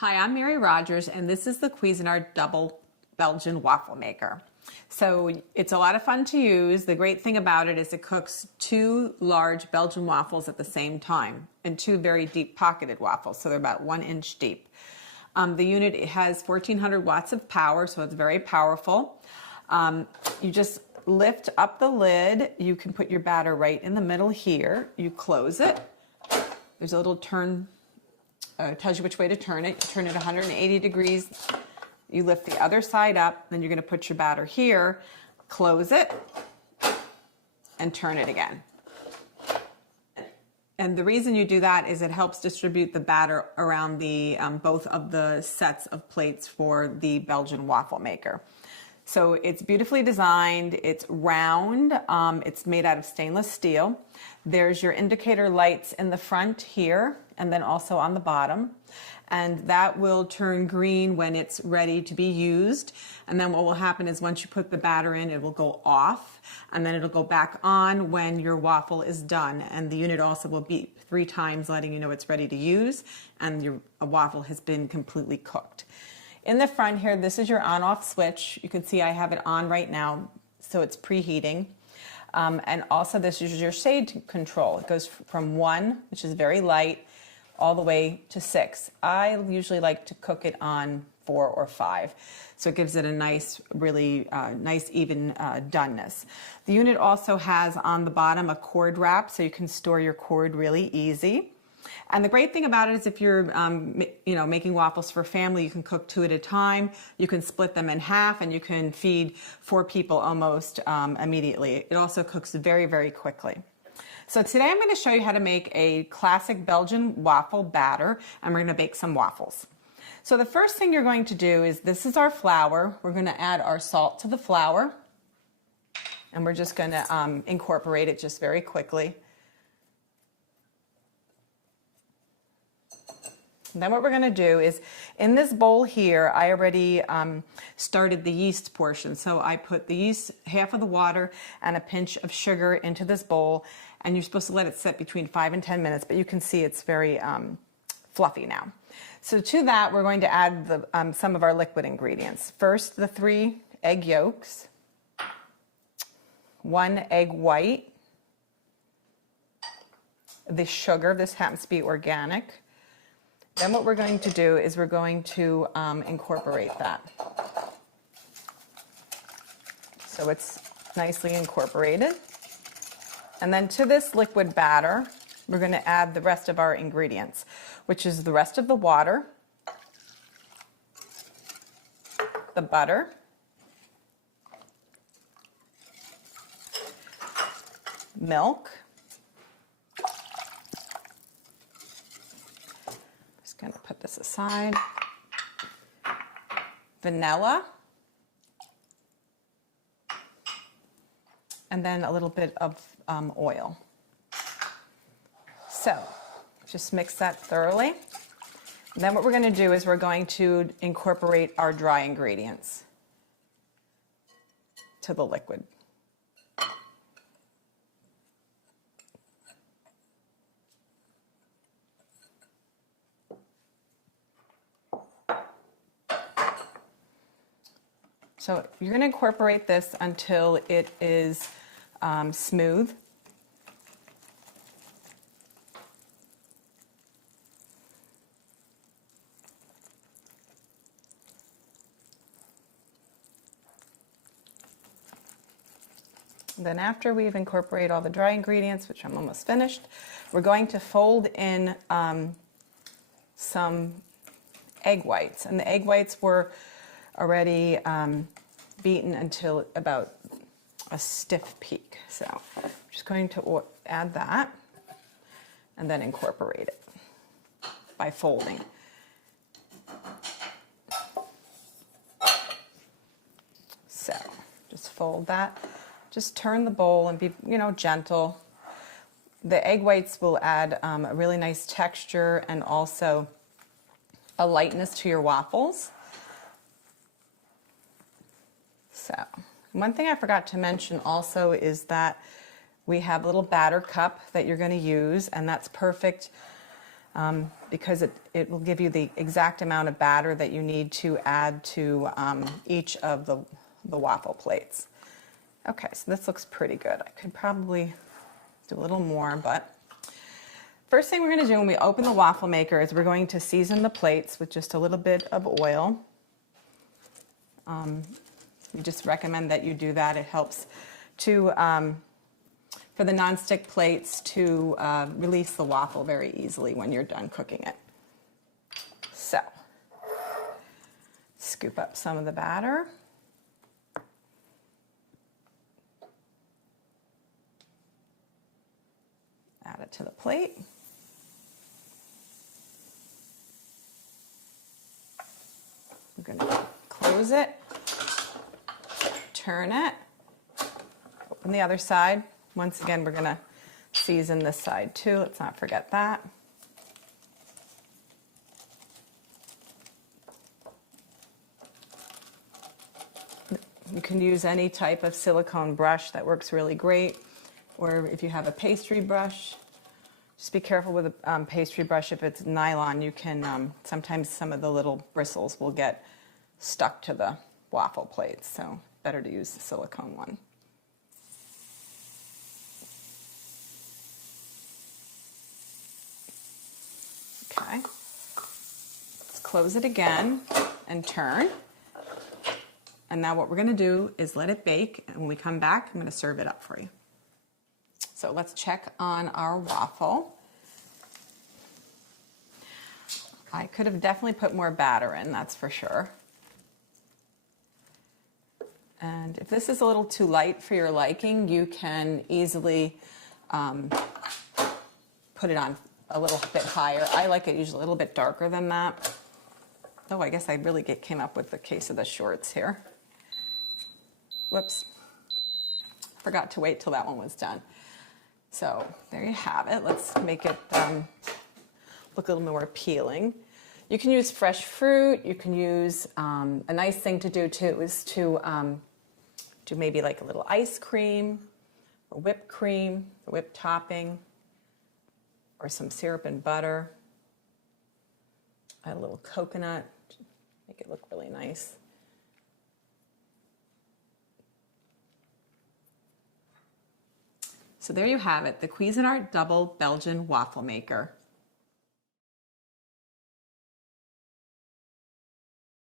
Hi, I'm Mary Rogers, and this is the Cuisinart Double Belgian Waffle Maker. So it's a lot of fun to use. The great thing about it is it cooks 2 large Belgian waffles at the same time, and 2 very deep pocketed waffles, so they're about 1 inch deep. The unit has 1400 watts of power, so it's very powerful. You just lift up the lid. You can put your batter right in the middle here. You close it. There's a little turn. Tells you which way to turn it. You turn it 180 degrees. You lift the other side up. Then you're going to put your batter here, close it, and turn it again. And the reason you do that is it helps distribute the batter around the both of the sets of plates for the Belgian waffle maker. So it's beautifully designed, it's round, it's made out of stainless steel. There's your indicator lights in the front here and then also on the bottom. And that will turn green when it's ready to be used. And then what will happen is once you put the batter in, it will go off and then it'll go back on when your waffle is done. And the unit also will beep 3 times letting you know it's ready to use and your waffle has been completely cooked. In the front here, this is your on-off switch. You can see I have it on right now, so it's preheating. And also this is your shade control. It goes from 1, which is very light, all the way to 6. I usually like to cook it on 4 or 5. So it gives it a nice, really nice even doneness. The unit also has on the bottom a cord wrap, so you can store your cord really easy. And the great thing about it is if you're making waffles for family, you can cook 2 at a time. You can split them in half and you can feed 4 people almost immediately. It also cooks very, very quickly. So today I'm going to show you how to make a classic Belgian waffle batter, and we're going to bake some waffles. So the first thing you're going to do is, this is our flour. We're going to add our salt to the flour, and we're just going to incorporate it just very quickly. And then what we're going to do is, in this bowl here, I already started the yeast portion. So I put the yeast, half of the water, and a pinch of sugar into this bowl. And you're supposed to let it sit between 5 and 10 minutes, but you can see it's very fluffy now. So to that, we're going to add some of our liquid ingredients. First, the 3 egg yolks, 1 egg white, the sugar. This happens to be organic. Then what we're going to do is we're going to incorporate that. So it's nicely incorporated. And then to this liquid batter, we're going to add the rest of our ingredients, which is the rest of the water, the butter, milk, going to put this aside, vanilla, and then a little bit of oil. So just mix that thoroughly. And then what we're going to do is we're going to incorporate our dry ingredients to the liquid. So you're going to incorporate this until it is smooth. And then after we've incorporated all the dry ingredients, which I'm almost finished, we're going to fold in some egg whites. And the egg whites were already beaten until about a stiff peak. So I'm just going to add that and then incorporate it by folding. So just fold that. Just turn the bowl and be, gentle. The egg whites will add a really nice texture and also a lightness to your waffles. So, one thing I forgot to mention also is that we have a little batter cup that you're going to use, and that's perfect because it will give you the exact amount of batter that you need to add to each of the waffle plates. Okay, so this looks pretty good. I could probably do a little more, but first thing we're going to do when we open the waffle maker is we're going to season the plates with just a little bit of oil. We just recommend that you do that. It helps to for the nonstick plates to release the waffle very easily when you're done cooking it. So, scoop up some of the batter. Add it to the plate. I'm going to close it, turn it, open the other side. Once again, we're going to season this side too. Let's not forget that. You can use any type of silicone brush that works really great, or if you have a pastry brush, just be careful with a pastry brush. If it's nylon, you can, sometimes some of the little bristles will get stuck to the waffle plates, so better to use the silicone one. Okay, let's close it again and turn. And now what we're going to do is let it bake, and when we come back, I'm going to serve it up for you. So let's check on our waffle. I could have definitely put more batter in, that's for sure. And if this is a little too light for your liking, you can easily put it on a little bit higher. I like it usually a little bit darker than that. Oh, I guess I really came up with the case of the shorts here. Whoops. Forgot to wait till that one was done. So there you have it. Let's make it look a little more appealing. You can use fresh fruit. You can use, a nice thing to do too is to do maybe like a little ice cream or whipped cream, or whipped topping, or some syrup and butter. Add a little coconut, make it look really nice. So there you have it, the Cuisinart Double Belgian Waffle Maker.